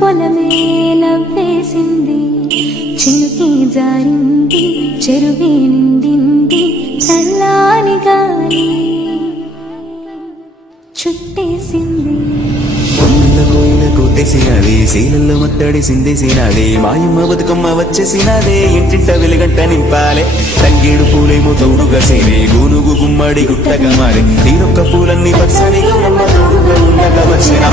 పొలమే నవ్వేసింది, చినుకే జారింది, చెరువే నిండింది, చల్లాని గాలి చుట్టేసింది. కోయిలకు తెసినాదే, శీలల్లో ముత్తడి సిందేసినాదే, మాయమ్మ బతుకమ్మ వచ్చేసినాదే, ఇంటింట వెలుగంట నింపాలే, తంగేడు పూలేమో తోడుగా సేనే, గూనుగు గుమ్మడి గుట్టగా మారే, తీరొక్క పూలన్నీ పచ్చని గౌరమ్మ తోడుగా ఉండగా వచ్చిన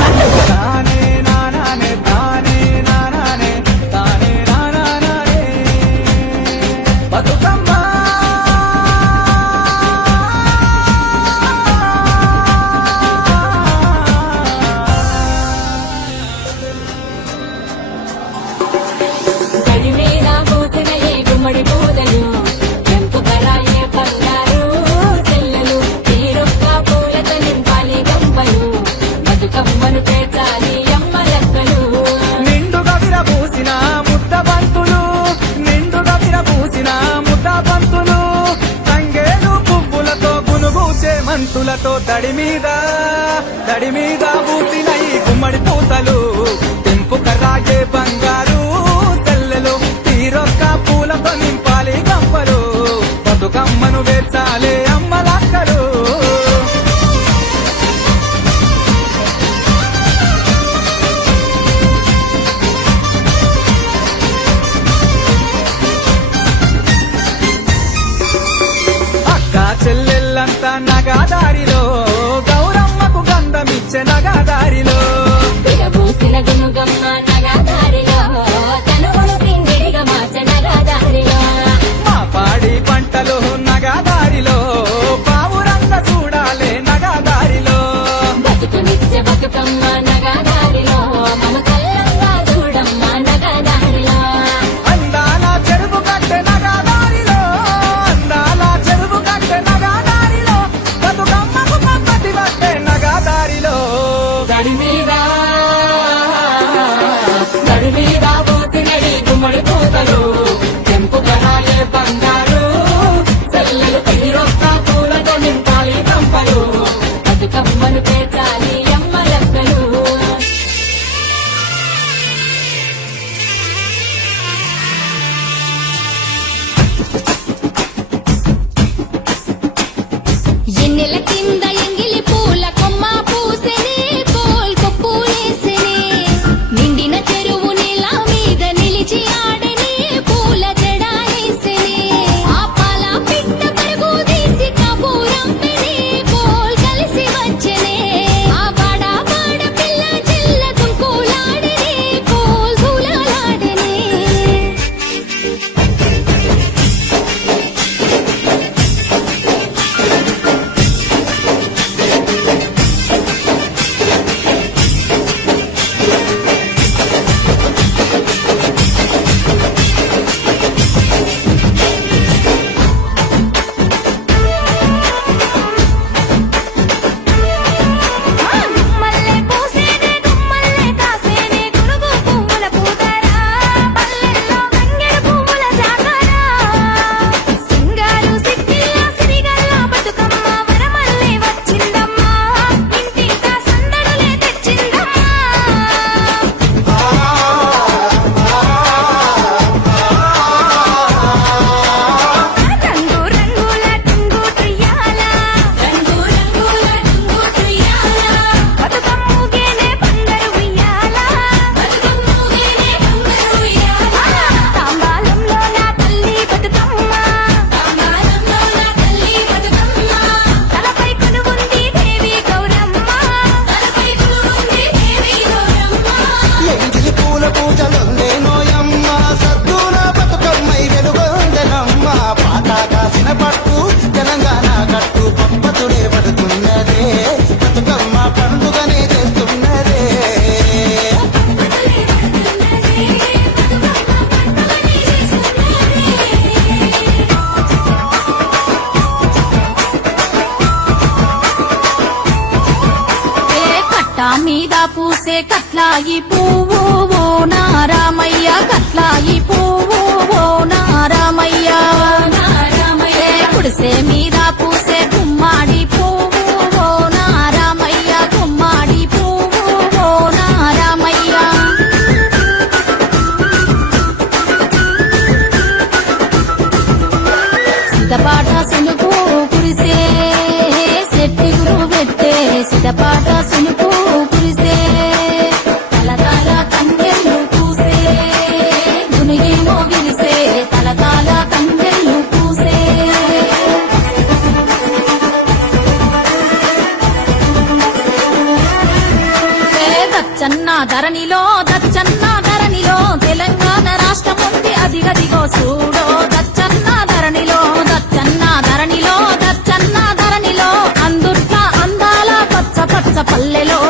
మంతులతో దడి మీద పూసిన ఈ గుమ్మడి పూతలు, తెంపు కరాగే బంగారు తెల్లలు, తీరొక్క పూలతో నింపాలి గంపలు, బతుకమ్మను వేచాలే అమ్మలక్కలు. అక్క చెల్లెళ్ళంతా నగాదారిలో, గౌరమ్మకు గంధమిచ్చే నగాదారిలో, పూసిన గునుగమ్మ నగాదారిలో, తనువును సింగిడిగా మార్చ నగాదారిలో, మా పాడి పంటలు నగాదారిలో, పావురంగ చూడాలే నగాదారిలో, బతుకునిచ్చే బతుకమ్మ నగాదారిలో, మమ చల్లంగా చూడమ్మ నగాదారిలో, అందాల చెరువు కట్టె నగాదారిలో, అందాల చెరువు కట్టె నగాదారిలో, బతుకమ్మకు పద్ధతి పట్టే నగాదారిలో. దడి మీద పోసినడి గుమ్మడి పూతలు, తెంపు కరాయే బంగారు చల్లలు, తీరొక్క పూలతో నింపాలి కంపలు, బతుకమ్మను పేర్చాలి అమ్మలక్కలు. ఎన్నెల కింద ఎంగిలి పూల కొమ్మ పూసెనే, కోల్ కొప్పులేసెనే, నిండిన చెరువు నీళ్ళ మీద నిలిచి ఆడెనే, పూల జడాలేసెనే, ఆ పాల పిట్ట పరుగు తీసి కబూరంపెనే, కోల్ కలిసి వచ్చెనే, ఆ బాడ పిల్ల చెల్ల తుంకులాడెనే, కోల్ దూలాలాడెనే. గుమ్మల్లే పూసేనే, గుమ్మల్లే కాసేనే, గునుగు పువ్వుల పూతరా, పల్లెల్లో తంగెడు పువ్వుల జాతరా, సింగారు సిక్కిళ్ళ సిరిగల్ల బతుకమ్మ వరమల్లే వచ్చిందమ్మా, ఇంటింట సందడులే తెచ్చిందమ్మా. రంగు రంగుల టుంగు తుయ్యాల, రంగు రంగుల టుంగు తుయ్యాల, బతుకమ్మూగేనే బంగారు ఉయ్యాల, బతుకమ్మూగేనే బంగారు ఉయ్యాల, తాంబాలంలో నా తల్లి బతుకమ్మ, తాంబాలంలో నా తల్లి బతుకమ్మ, తలపై కొనుగుంది దేవి గౌరమ్మ, తలపై కొనుగుంది దేవి గౌరమ్మ. ఎంగిలి పూల పూజలుందే నోయమ్మ, సద్దుల బతుకమ్మై వెలుగొందెనమ్మ, పాట కాసిన పట్టు తెలంగాణ కట్టు పప్పతుడే పడుతున్నదే, బతుకమ్మ పండుగనే చేస్తున్నదే. కట్టా మీద పూసే కట్లాయి పువ్వు ఓ నారామయ్య, కట్లాయి పువ్వు ఓ నారామయ్య, కుడిసే మీద పూసే గుమ్మాడి పువ్వు ఓ నారామయ్య, గుమ్మాడి పువ్వు ఓ నారామయ్య. సిటపాట సునుపు కురిసే తలతాల తంగెళ్ళు పూసే గునిగేమో విరిసే తలతాల తంగెళ్ళు పూసే దచ్చన్న ధరణిలో తెలంగాణ రాష్ట్రం ఉంది అదిగదిగో చూడో దచ్చన్న ధరణిలో అందుట్ల అందాల పచ్చ పచ్చ పల్లెలో